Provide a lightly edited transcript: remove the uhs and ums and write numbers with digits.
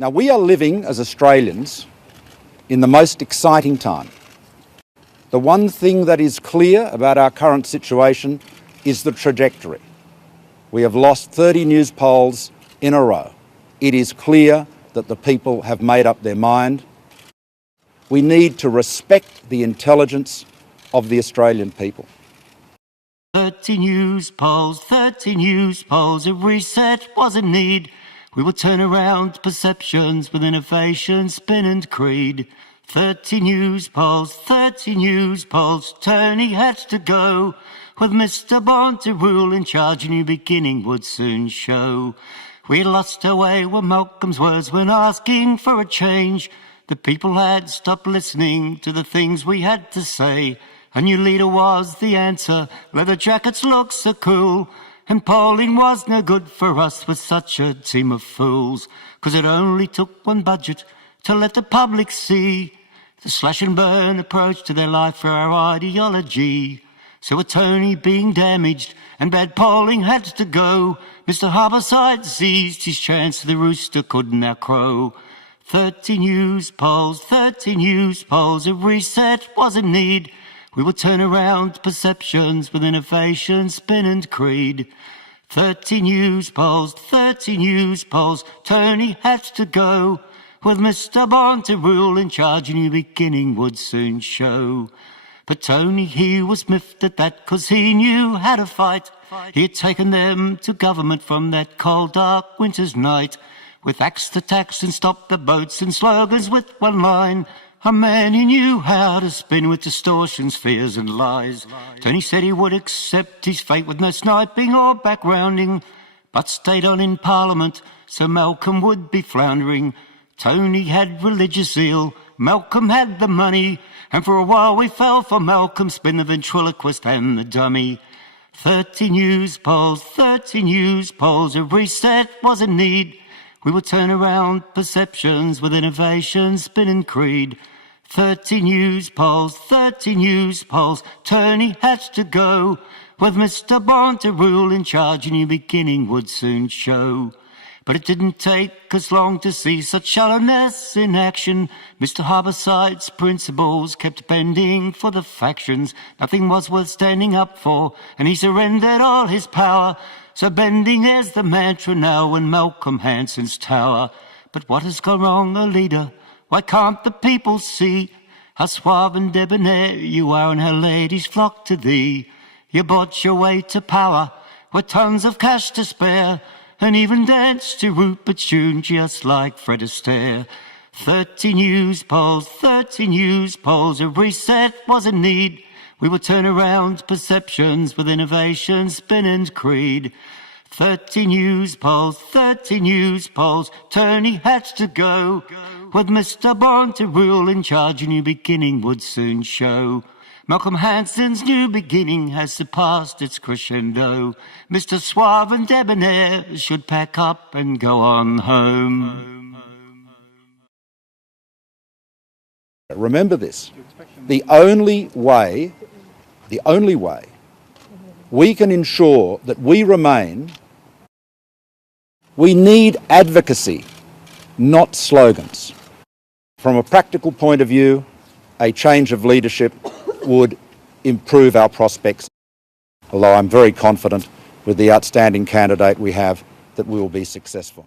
Now, we are living as Australians in the most exciting time. The one thing that is clear about our current situation is the trajectory. We have lost 30 Newspolls in a row. It is clear that the people have made up their mind. We need to respect the intelligence of the Australian people. 30 Newspolls, a reset was in need. We will turn around perceptions with innovation, spin and creed. 30 Newspolls, Tony had to go. With Mr. Bond to rule in charge, a new beginning would soon show. We lost our way with Malcolm's words when asking for a change. The people had stopped listening to the things we had to say. A new leader was the answer, leather jackets look so cool. And polling was no good for us with such a team of fools. 'Cause it only took one budget to let the public see the slash and burn approach to their life for our ideology. So with Tony being damaged and bad polling had to go, Mr. Harbourside seized his chance, the rooster could now crow. 30 Newspolls, a reset was in need. We will turn around perceptions with innovation, spin and creed. 30 Newspolls, Tony had to go. With Mr. Bond to rule in charge, a new beginning would soon show. But Tony, he was miffed at that, 'cause he knew how to fight. He had taken them to government from that cold, dark winter's night. With axe to tax and stop the boats and slogans with one line. A man who knew how to spin with distortions, fears and lies. Tony said he would accept his fate with no sniping or backgrounding, but stayed on in Parliament so Malcolm would be floundering. Tony had religious zeal, Malcolm had the money, and for a while we fell for Malcolm's spin, the ventriloquist and the dummy. 30 Newspolls, a reset was in need. We will turn around perceptions with innovation, spin and creed. 30 Newspolls, Tony had to go. With Mr. Bond to rule in charge, a new beginning would soon show. But it didn't take us long to see such shallowness in action. Mr. Harbourside's principles kept bending for the factions. Nothing was worth standing up for, and he surrendered all his power. So bending is the mantra now in Malcolm Hanson's tower. But what has gone wrong, a leader? Why can't the people see how suave and debonair you are and how ladies flock to thee? You bought your way to power with tons of cash to spare, and even danced to Rupert's tune just like Fred Astaire. 30 Newspolls, a reset was in need. We will turn around perceptions with innovation, spin and creed. 30 Newspolls, Tony had to go. With Mr. Bond to rule in charge, a new beginning would soon show. Malcolm Hanson's new beginning has surpassed its crescendo. Mr. Suave and Debonair should pack up and go on home. Remember this, the only way we can ensure that we remain, we need advocacy, not slogans. From a practical point of view, a change of leadership would improve our prospects, although I'm very confident with the outstanding candidate we have that we will be successful.